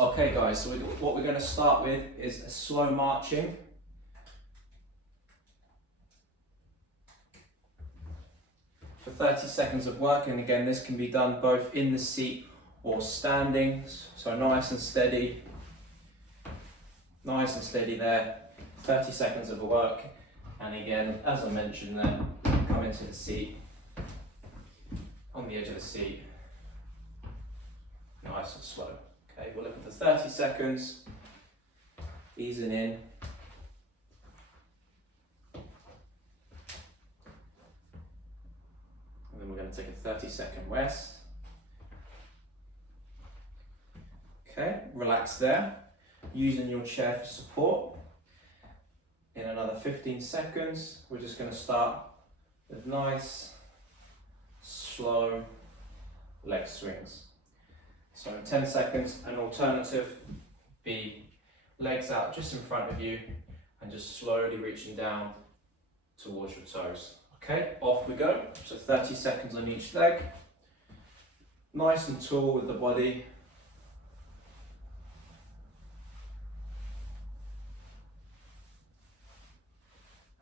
Okay guys, so what we're going to start with is a slow marching. For 30 seconds of work, and again this can be done both in the seat or standing, so nice and steady there, 30 seconds of work, and again as I mentioned then, come into the seat, on the edge of the seat, nice and slow. Okay, we're looking for 30 seconds, easing in. And then we're going to take a 30-second rest. Okay, relax there, using your chair for support. In another 15 seconds, we're just going to start with nice, slow leg swings. So in 10 seconds, an alternative be legs out just in front of you and just slowly reaching down towards your toes. Okay, off we go. So 30 seconds on each leg. Nice and tall with the body.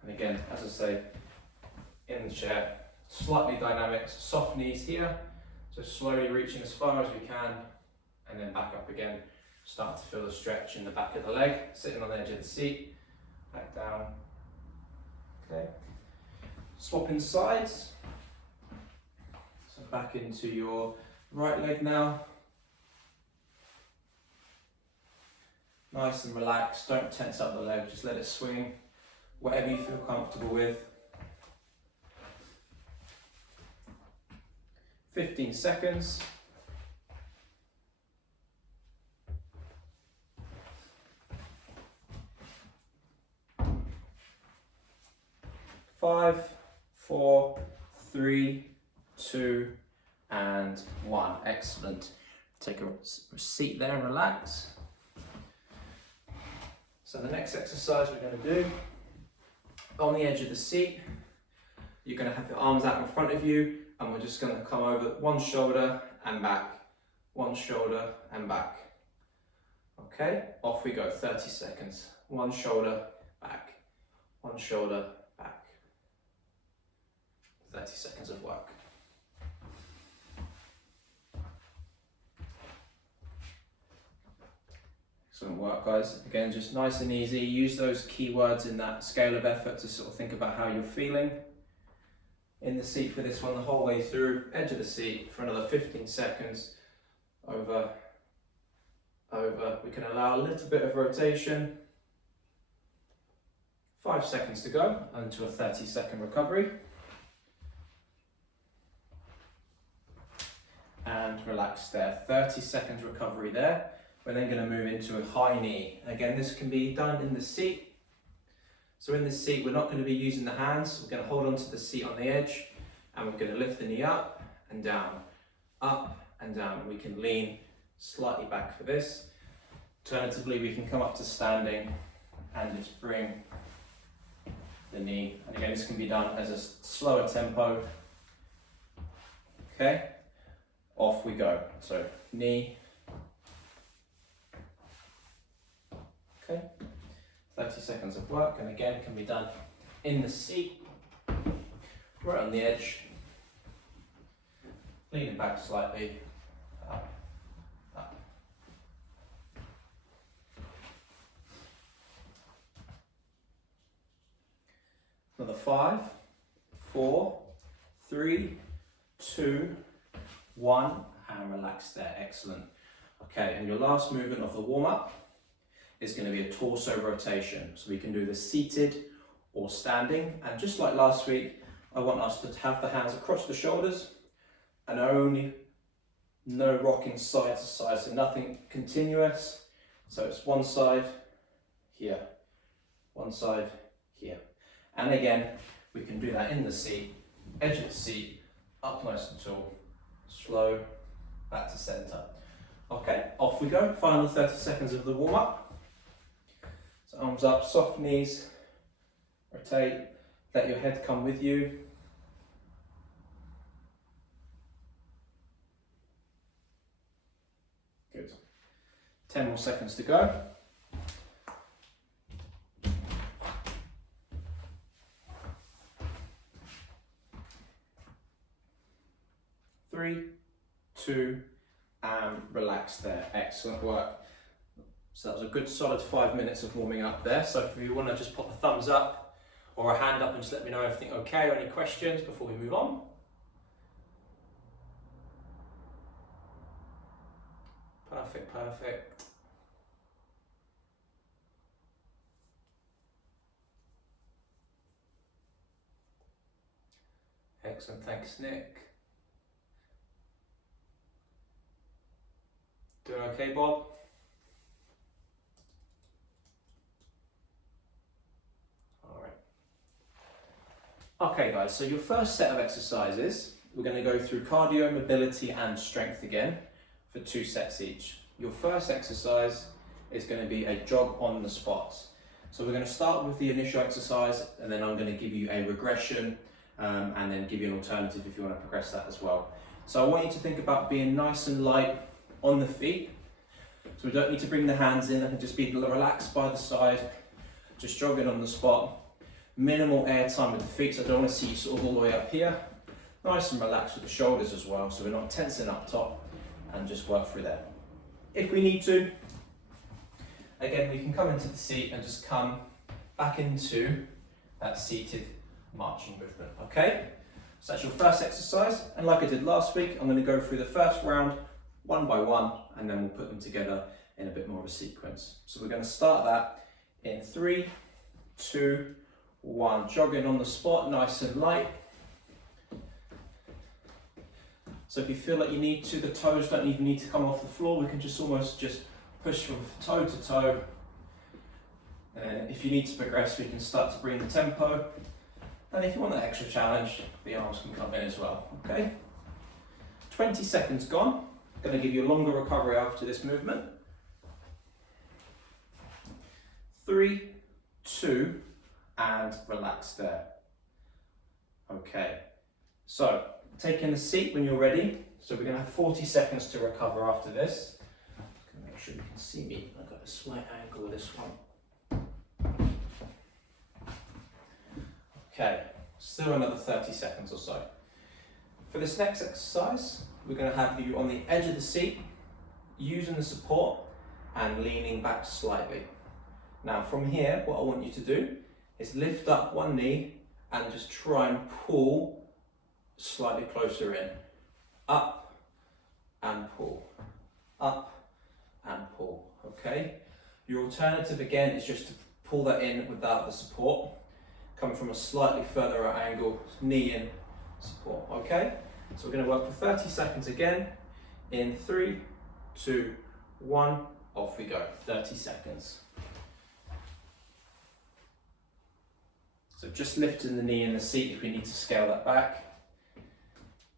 And again, as I say, in the chair, slightly dynamic, soft knees here. So slowly reaching as far as we can and then back up again. Start to feel the stretch in the back of the leg, sitting on the edge of the seat, back down. Okay. Swapping sides. So back into your right leg now. Nice and relaxed, don't tense up the leg, just let it swing, whatever you feel comfortable with. 15 seconds. 5, 4, 3, 2, and 1. Excellent. Take a seat there and relax. So the next exercise we're going to do, on the edge of the seat, you're going to have your arms out in front of you, and we're just going to come over one shoulder and back, one shoulder and back. Okay, off we go, 30 seconds. One shoulder, back, one shoulder, back. 30 seconds of work. Excellent work, guys. Again, just nice and easy. Use those keywords in that scale of effort to sort of think about how you're feeling. In the seat for this one, the whole way through, edge of the seat for another 15 seconds. Over. We can allow a little bit of rotation. 5 seconds to go, into a 30-second recovery. And relax there, 30 seconds recovery there. We're then going to move into a high knee. Again, this can be done in the seat. So in the seat, we're not going to be using the hands. We're going to hold onto the seat on the edge, and we're going to lift the knee up and down, up and down. We can lean slightly back for this. Alternatively, we can come up to standing and just bring the knee. And again, this can be done as a slower tempo. Okay, off we go. So knee. Okay, 30 seconds of work, and again can be done in the seat, right on the edge, leaning back slightly, up, up. Another 5, 4, 3, 2, 1, and relax there, excellent. Okay, and your last movement of the warm-up is going to be a torso rotation. So we can do this seated or standing. And just like last week, I want us to have the hands across the shoulders and only no rocking side to side. So nothing continuous. So it's one side here, one side here. And again, we can do that in the seat, edge of the seat, up nice and tall, slow, back to center. Okay, off we go. Final 30 seconds of the warm up. So arms up, soft knees, rotate, let your head come with you. Good. 10 more seconds to go. 3, 2, and relax there. Excellent work. So that was a good solid 5 minutes of warming up there. So if you want to just pop a thumbs up or a hand up and just let me know everything okay or any questions before we move on. Perfect, perfect. Excellent, thanks Nick. Doing okay, Bob? All right. Okay guys, so your first set of exercises, we're going to go through cardio, mobility and strength again for 2 sets each. Your first exercise is going to be a jog on the spot. So we're going to start with the initial exercise and then I'm going to give you a regression and then give you an alternative if you want to progress that as well. So I want you to think about being nice and light on the feet. So we don't need to bring the hands in, I can just be relaxed by the side, just jogging on the spot. Minimal air time with the feet, so I don't want to see you sort of all the way up here. Nice and relaxed with the shoulders as well, so we're not tensing up top, and just work through there. If we need to, again, we can come into the seat and just come back into that seated marching movement, okay? So that's your first exercise, and like I did last week, I'm going to go through the first round one by one, and then we'll put them together in a bit more of a sequence. So we're going to start that in 3, 2, 1. Jogging on the spot, nice and light. So if you feel like you need to, the toes don't even need to come off the floor, we can just almost just push from toe to toe. And then if you need to progress, we can start to bring the tempo. And if you want that extra challenge, the arms can come in as well, okay? 20 seconds gone. Going to give you a longer recovery after this movement. 3, 2, and relax there. Okay, so taking a seat when you're ready. So we're going to have 40 seconds to recover after this. Just going to make sure you can see me. I've got a slight angle with this one. Okay, still another 30 seconds or so. For this next exercise, we're going to have you on the edge of the seat, using the support and leaning back slightly. Now from here, what I want you to do is lift up one knee and just try and pull slightly closer in. Up and pull. Up and pull, okay? Your alternative again is just to pull that in without the support. Coming from a slightly further out angle, knee in, support, okay? So we're going to work for 30 seconds again. In 3, 2, 1, off we go. 30 seconds. So just lifting the knee in the seat if we need to scale that back.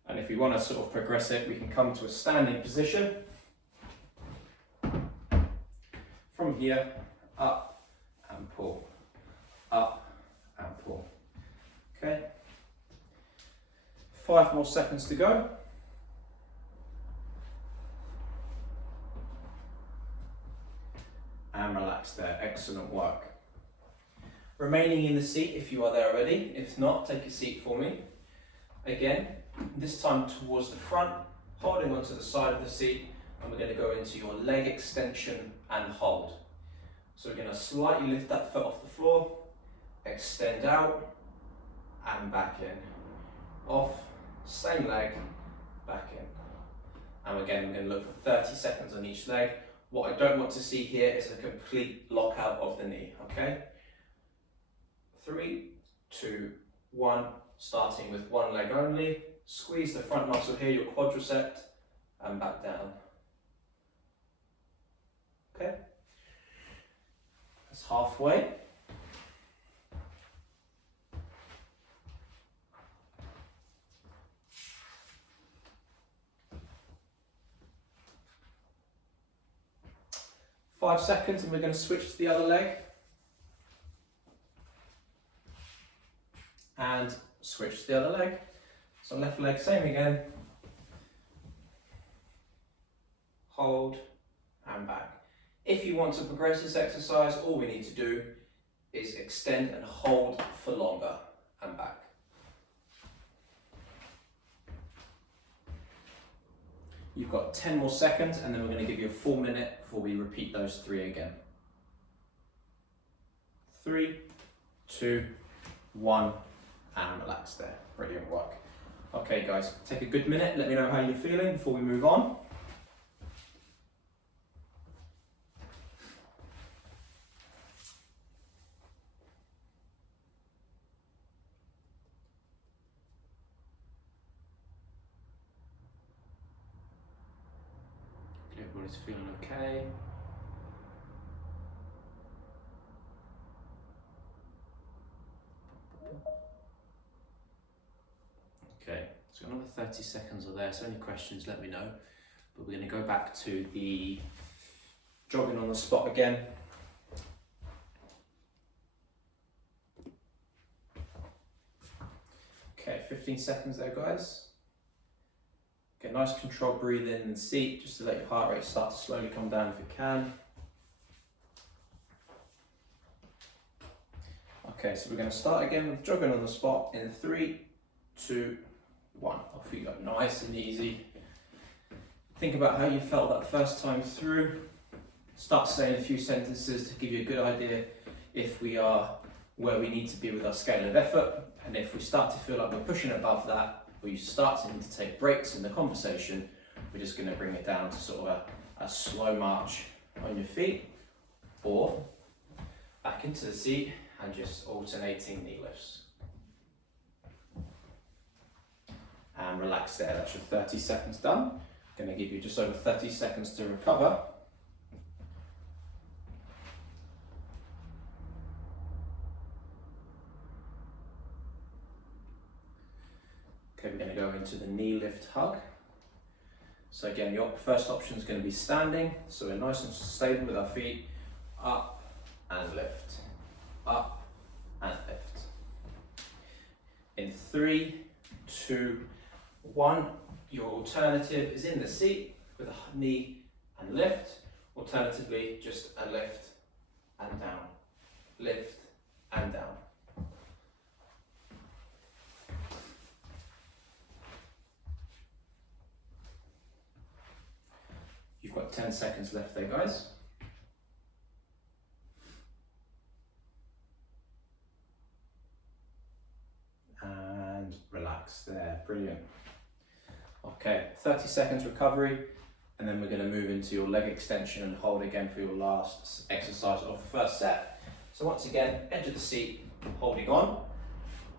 And if we want to sort of progress it, we can come to a standing position. From here, up and pull. Up and pull. Okay. 5 more seconds to go. And relax there, excellent work. Remaining in the seat if you are there already, if not, take a seat for me. Again, this time towards the front, holding onto the side of the seat, and we're going to go into your leg extension and hold. So we're going to slightly lift that foot off the floor, extend out, and back in. Off, same leg, back in. And again, we're going to look for 30 seconds on each leg. What I don't want to see here is a complete lockout of the knee, okay? 3, 2, 1, starting with one leg only. Squeeze the front muscle here, your quadricep, and back down. Okay? That's halfway. Five seconds and we're going to switch to the other leg. And switch to the other leg. So left leg, same again. Hold and back. If you want to progress this exercise, all we need to do is extend and hold for longer and back. You've got 10 more seconds and then we're going to give you a full minute before we repeat those 3 again. 3, 2, 1, and relax there. Brilliant work. Okay guys, take a good minute, let me know how you're feeling before we move on. Everybody's feeling okay. Okay, so another 30 seconds are there, so any questions let me know. But we're going to go back to the jogging on the spot again. Okay, 15 seconds there guys. Get nice controlled breathing in the seat just to let your heart rate start to slowly come down if you can. Okay, so we're going to start again with jogging on the spot in 3, 2, 1. Off you go, nice and easy. Think about how you felt that first time through. Start saying a few sentences to give you a good idea if we are where we need to be with our scale of effort. And if we start to feel like we're pushing above that, or you start to need to take breaks in the conversation, we're just going to bring it down to sort of a slow march on your feet, or back into the seat and just alternating knee lifts. And relax there, that's your 30 seconds done. Going to give you just over 30 seconds to recover. Okay, we're going to go into the knee lift hug. So again, your first option is going to be standing. So we're nice and stable with our feet. Up and lift. Up and lift. In 3, 2, 1. Your alternative is in the seat with a knee and lift. Alternatively, just a lift and down. Lift and down. You've got 10 seconds left there, guys. And relax there, brilliant. Okay, 30 seconds recovery, and then we're going to move into your leg extension and hold again for your last exercise of the first set. So once again, edge of the seat, holding on.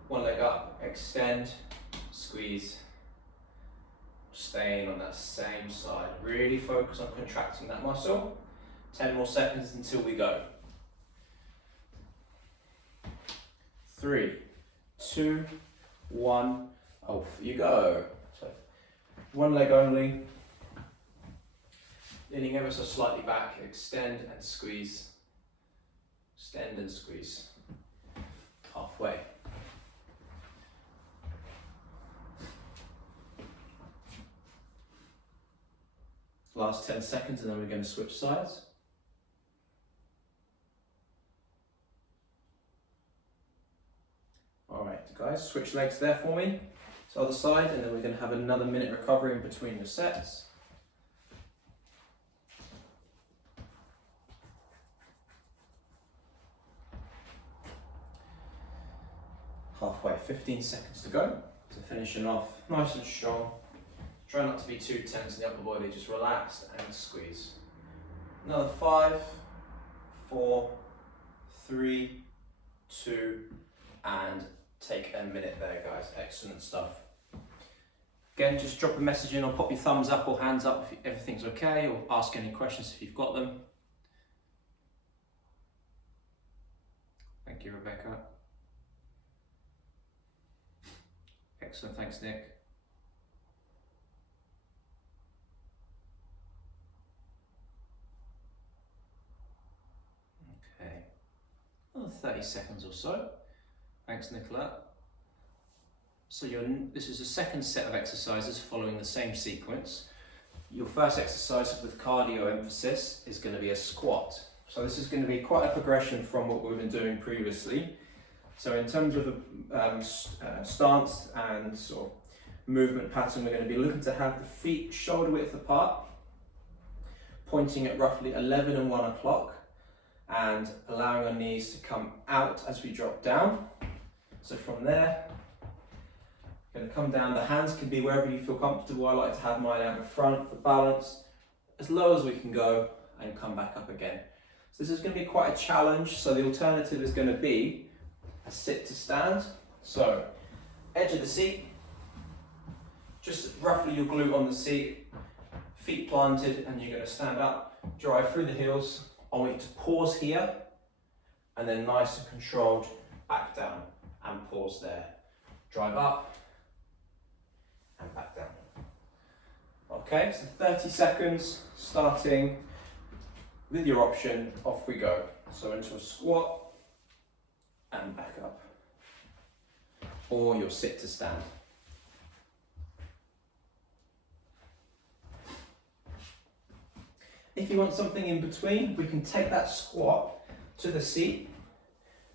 One leg up, extend, squeeze. Staying on that same side. Really focus on contracting that muscle. 10 more seconds until we go. 3, 2, 1, off you go. So one leg only. Leaning ever so slightly back, extend and squeeze. Extend and squeeze. Halfway. Last 10 seconds and then we're going to switch sides. Alright guys, switch legs there for me. To the other side, and then we're going to have another minute recovery in between your sets. Halfway, 15 seconds to go. So finishing off nice and strong. Try not to be too tense in the upper body, just relax and squeeze. Another 5, 4, 3, 2, and take a minute there, guys. Excellent stuff. Again, just drop a message in or pop your thumbs up or hands up if everything's okay, or ask any questions if you've got them. Thank you, Rebecca. Excellent, thanks, Nick. Okay, another 30 seconds or so. Thanks, Nicola. So this is the second set of exercises following the same sequence. your first exercise with cardio emphasis is going to be a squat. So this is going to be quite a progression from what we've been doing previously. So in terms of stance and sort of movement pattern, we're going to be looking to have the feet shoulder width apart, pointing at roughly 11 and 1 o'clock, and allowing our knees to come out as we drop down. So from there, going to come down. The hands can be wherever you feel comfortable. I like to have mine out in front for balance, as low as we can go, and come back up again. So this is going to be quite a challenge. So the alternative is going to be a sit to stand. So edge of the seat, just roughly your glute on the seat, feet planted, and you're going to stand up, drive through the heels. I want you to pause here, and then nice and controlled back down, and pause there. Drive up, and back down. Okay, so 30 seconds, starting with your option, off we go. So into a squat, and back up. Or your sit to stand. If you want something in between, we can take that squat to the seat,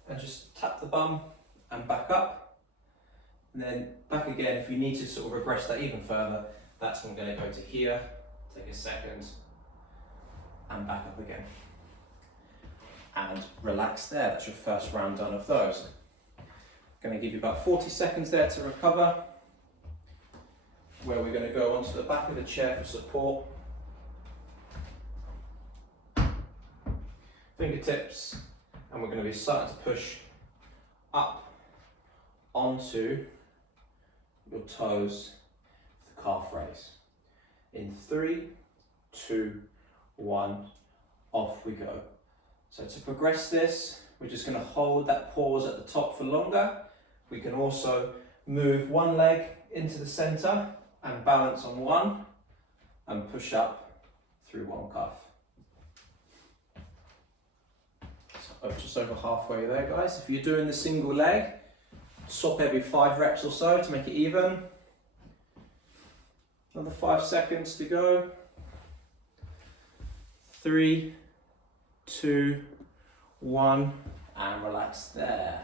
and just tap the bum, and back up. And then back again. If you need to sort of regress that even further, that's when I'm going to go to here, take a second, and back up again. And relax there. That's your first round done of those. I'm going to give you about 40 seconds there to recover, where we're going to go onto the back of the chair for support. Fingertips, and we're going to be starting to push up onto your toes, the calf raise. In 3, 2, 1, off we go. So to progress this, we're just going to hold that pause at the top for longer. We can also move one leg into the center and balance on one, and push up through one calf. So just over halfway there, guys. If you're doing the single leg, swap every 5 reps or so to make it even. Another 5 seconds to go. 3, 2, 1, and relax there.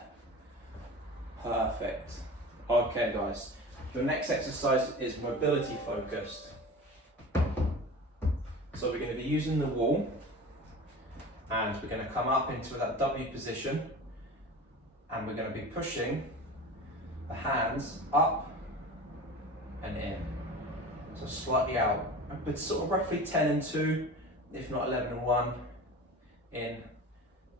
Perfect. Okay, guys. Your next exercise is mobility focused. So we're going to be using the wall, and we're going to come up into that W position, and we're going to be pushing the hands up and in. So slightly out, but sort of roughly 10 and 2, if not 11 and 1, in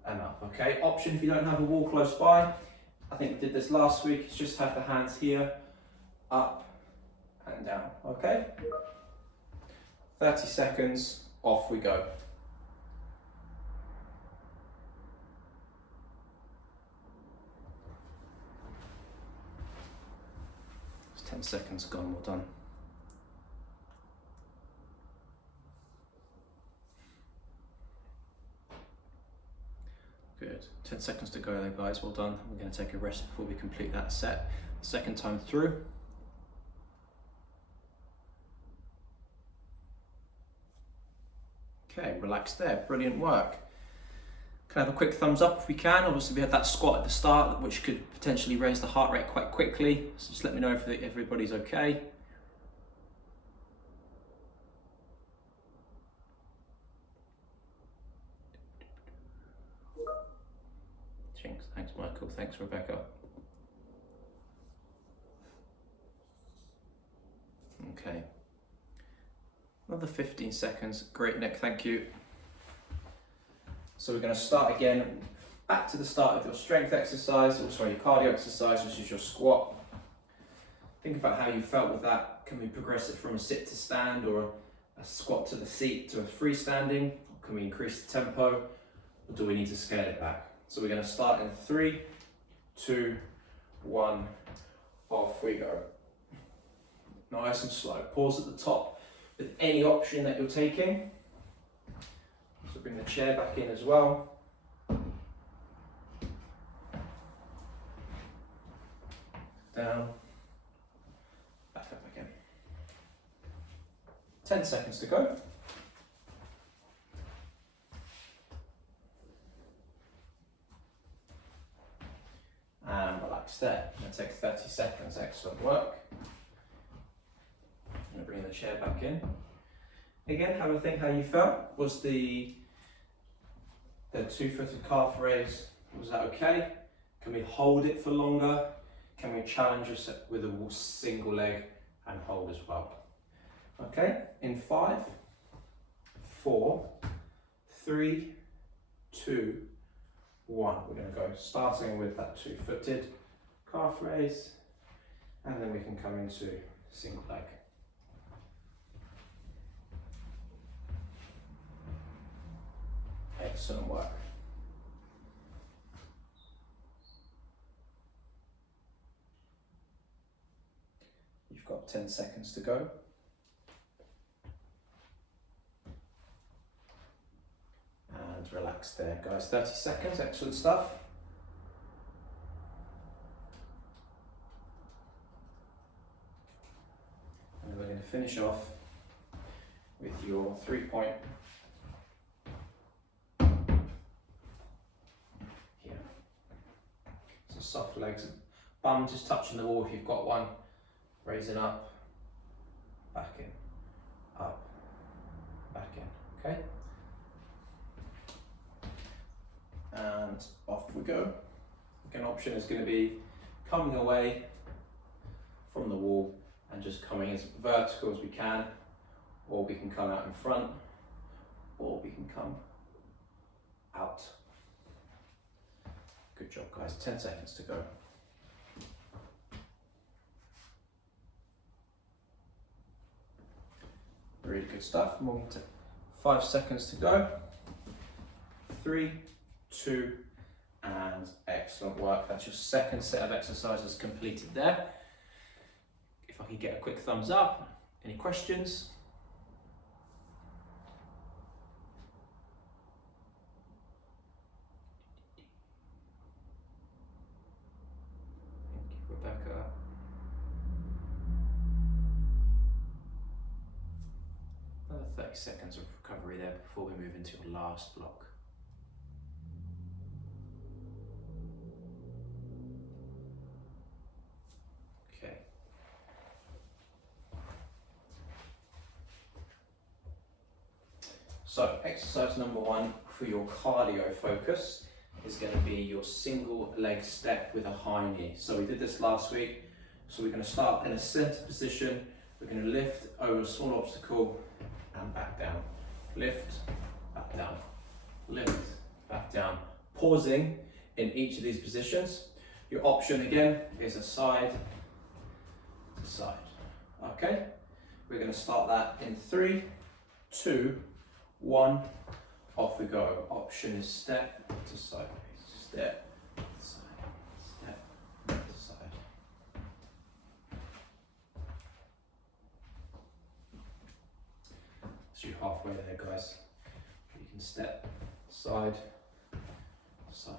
and up. Okay, option if you don't have a wall close by, I think we did this last week, it's just have the hands here, up and down. Okay, 30 seconds, off we go. 10 seconds gone, well done. Good, 10 seconds to go there, guys, well done. We're going to take a rest before we complete that set. Second time through. Okay, relax there, brilliant work. Can I have a quick thumbs up if we can? Obviously we had that squat at the start, which could potentially raise the heart rate quite quickly. So just let me know if everybody's okay. Thanks Michael, thanks Rebecca. Okay. Another 15 seconds. Great, Nick, thank you. So we're going to start again, back to the start of your strength exercise, or sorry, your cardio exercise, which is your squat. Think about how you felt with that. Can we progress it from a sit to stand, or a squat to the seat to a freestanding? Or can we increase the tempo, or do we need to scale it back? So we're going to start in 3, 2, 1, off we go. Nice and slow. Pause at the top with any option that you're taking. So bring the chair back in as well. Down, back up again. 10 seconds to go. And relax there. I'm going to take 30 seconds, excellent work. I'm going to bring the chair back in. Again, have a think how you felt. Was the two-footed calf raise, was that okay? Can we hold it for longer? Can we challenge us with a single leg and hold as well? Okay, in 5, 4, 3, 2, 1. We're going to go starting with that two-footed calf raise, and then we can come into single leg. Excellent work. You've got 10 seconds to go. And relax there, guys. 30 seconds, excellent stuff. And we're going to finish off with your 3-point here. So soft legs, bum just touching the wall if you've got one. Raising up, back in, up, back in, okay? And off we go. An option is going to be coming away from the wall and just coming as vertical as we can, or we can come out in front, or we can come out. Good job, guys. 10 seconds to go. Really good stuff. Moving to 5 seconds to go. 3, 2, and excellent work. That's your second set of exercises completed there. If I could get a quick thumbs up. Any questions? Thank you, Rebecca. Another 30 seconds of recovery there before we move into your last block. Okay. So exercise number 1 for your cardio focus is going to be your single leg step with a high knee. So we did this last week. So we're going to start in a center position. We're going to lift over a small obstacle and back down. Lift, back down. Lift, back down. Pausing in each of these positions. Your option again is a side to side. Okay? We're going to start that in 3, 2, 1. Off we go. Option is step to side. Step to side. Step to side. So you're halfway there, guys. You can step side to side.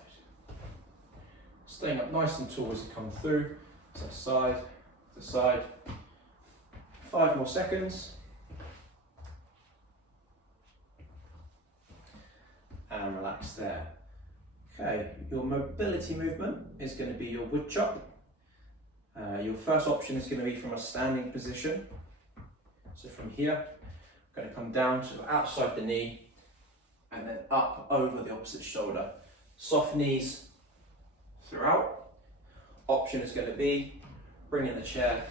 Staying up nice and tall as you come through. So side to side. 5 more seconds. And relax there. Okay, your mobility movement is going to be your wood chop. Your first option is going to be from a standing position. So from here, I'm going to come down to outside the knee and then up over the opposite shoulder. Soft knees throughout. Option is going to be bringing the chair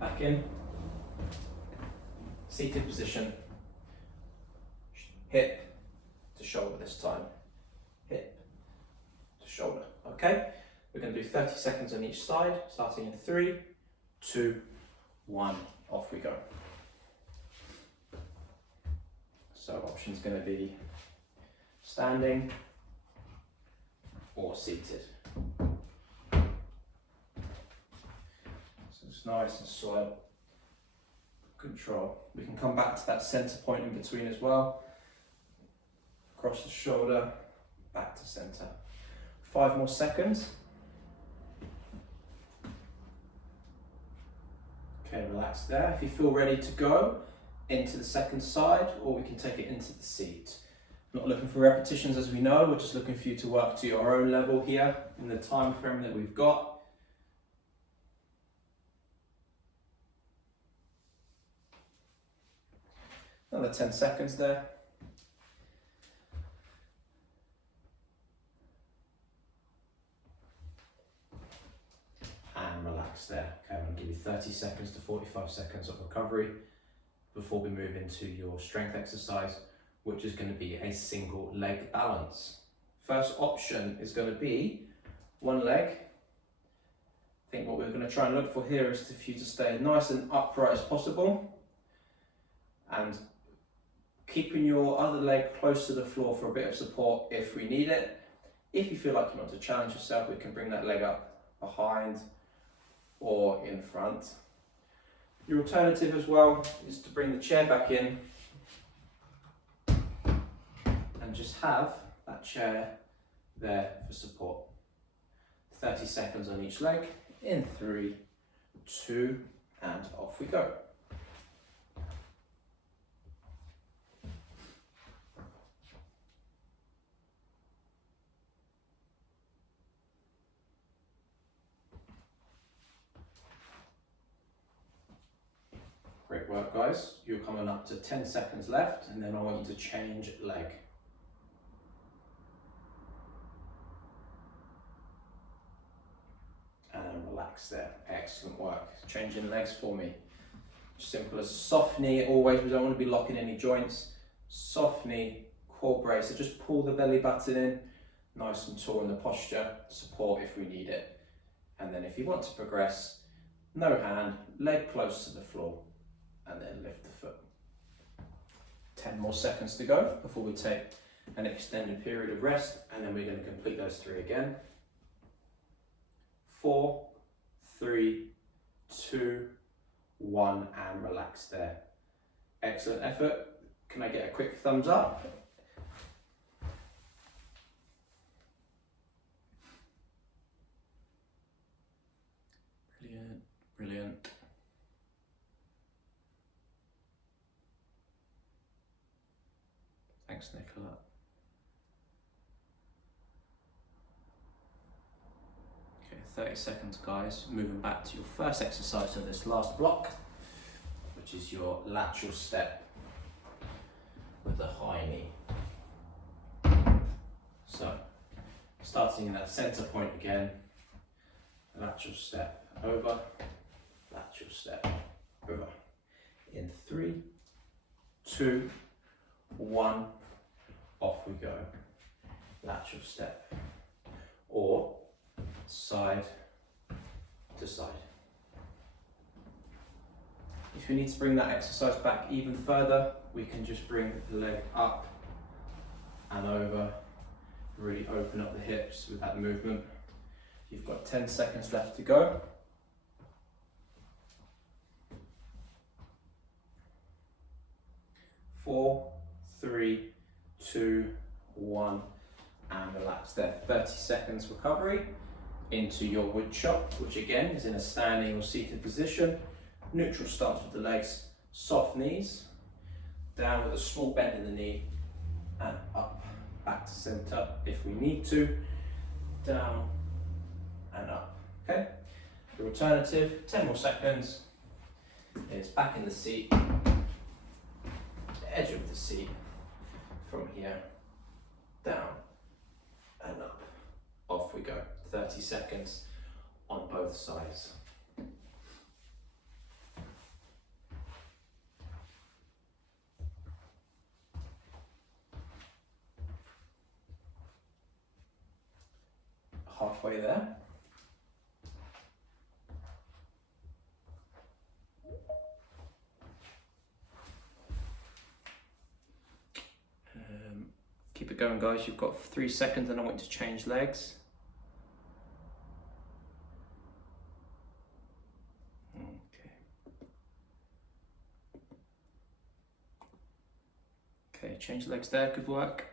back in. Seated position. Hip to shoulder this time. Hip to shoulder. Okay? We're going to do 30 seconds on each side, starting in 3, 2, 1. Off we go. So option's going to be standing or seated. So it's nice and slow. Control. We can come back to that center point in between as well. Across the shoulder, back to center. 5 more seconds. Okay, relax there. If you feel ready to go into the second side, or we can take it into the seat. Not looking for repetitions as we know, we're just looking for you to work to your own level here in the time frame that we've got. Another 10 seconds there. And relax there. Okay, I'm going to give you 30 seconds to 45 seconds of recovery before we move into your strength exercise, which is going to be a single leg balance. First option is going to be one leg. I think what we're going to try and look for here is for you to stay nice and upright as possible, and keeping your other leg close to the floor for a bit of support if we need it. If you feel like you want to challenge yourself, we can bring that leg up behind or in front. Your alternative as well is to bring the chair back in and just have that chair there for support. 30 seconds on each leg. In 3, 2, and off we go. Great work, guys. You're coming up to 10 seconds left, and then I want you to change leg. And relax there. Excellent work. Changing legs for me. Simple as soft knee always. We don't want to be locking any joints. Soft knee, core brace. So just pull the belly button in, nice and tall in the posture. Support if we need it. And then if you want to progress, no hand, leg close to the floor, and then lift the foot. 10 more seconds to go before we take an extended period of rest, and then we're going to complete those 3 again. 4, 3, 2, 1, and relax there. Excellent effort. Can I get a quick thumbs up? Brilliant, brilliant. Thanks, Nicola. Okay, 30 seconds, guys. Moving back to your first exercise of this last block, which is your lateral step with the high knee. So, starting in that center point again, lateral step over, lateral step over. In 3, 2, 1, off we go. Lateral step, or side to side. If you need to bring that exercise back even further, we can just bring the leg up and over, really open up the hips with that movement. You've got 10 seconds left to go. 4, 3, 2, 1, and relax there. 30 seconds recovery into your wood chop, which again is in a standing or seated position. Neutral stance with the legs, soft knees, down with a small bend in the knee, and up, back to center if we need to, down and up. Okay, the alternative, 10 more seconds, is back in the seat, the edge of the seat, from here, down and up. Off we go. 30 seconds on both sides. Halfway there. Keep it going, guys. You've got 3 seconds and I want you to change legs. Okay, change legs there, good work.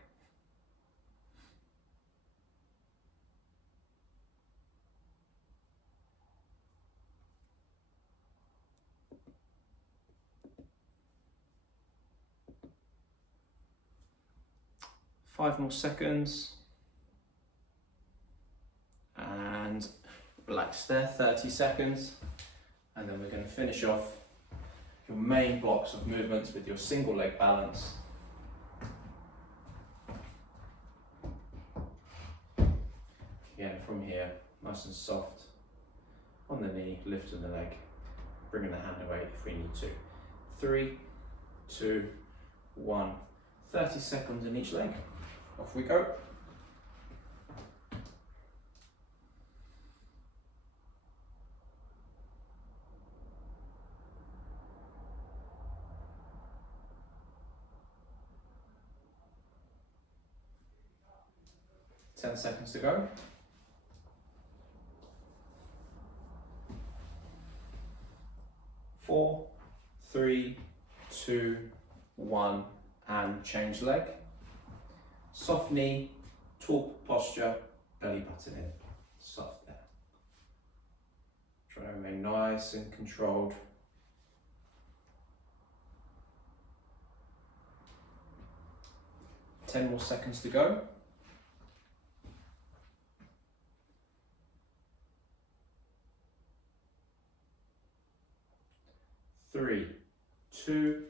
5 more seconds. And relax there, 30 seconds. And then we're going to finish off your main blocks of movements with your single leg balance. Again, from here, nice and soft on the knee, lifting the leg, bringing the hand away if we need to. 3, 2, 1, 30 seconds in each leg. Off we go. Ten seconds to go. 4, 3, 2, 1, and change leg. Soft knee, tall posture, belly button in. Soft there. Try to remain nice and controlled. Ten more seconds to go. 3, 2,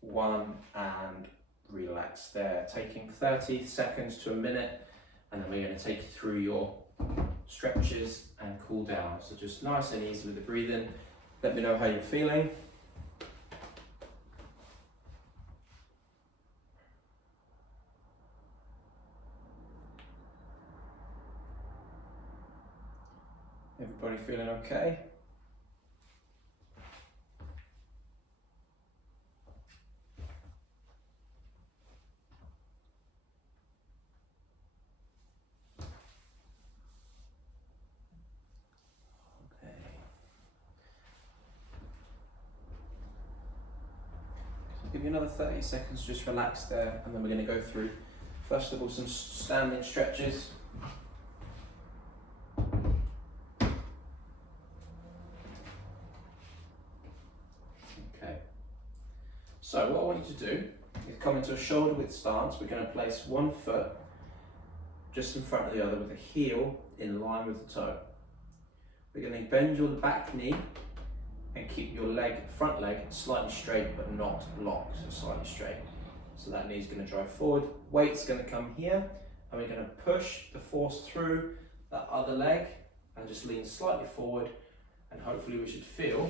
1, and relax there. Taking 30 seconds to a minute, and then we're going to take you through your stretches and cool down. So just nice and easy with the breathing. Let me know how you're feeling. Everybody feeling okay? Give you another 30 seconds, just relax there, and then we're going to go through, first of all, some standing stretches. Okay, so what I want you to do is come into a shoulder width stance. We're going to place one foot just in front of the other with the heel in line with the toe. We're going to bend your back knee and keep your front leg slightly straight but not locked, so slightly straight. So that knee's going to drive forward, weight's going to come here, and we're going to push the force through that other leg and just lean slightly forward, and hopefully we should feel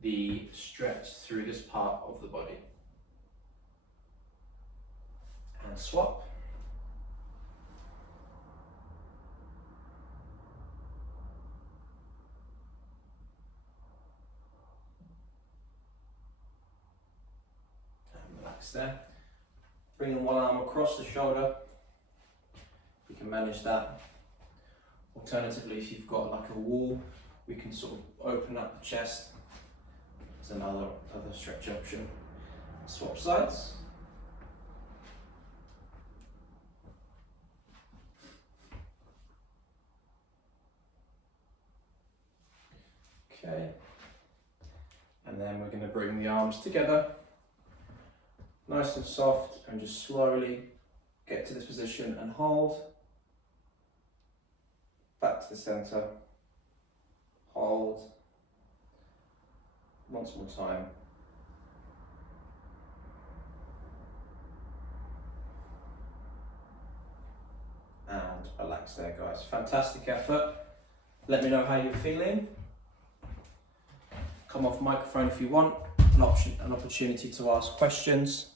the stretch through this part of the body. And swap. There. Bringing one arm across the shoulder, we can manage that. Alternatively, if you've got like a wall, we can sort of open up the chest. There's another stretch option. Swap sides. Okay, and then we're going to bring the arms together. Nice and soft, and just slowly get to this position and hold. Back to the center. Hold. Once more time. And relax there, guys. Fantastic effort. Let me know how you're feeling. Come off microphone if you want. An opportunity to ask questions.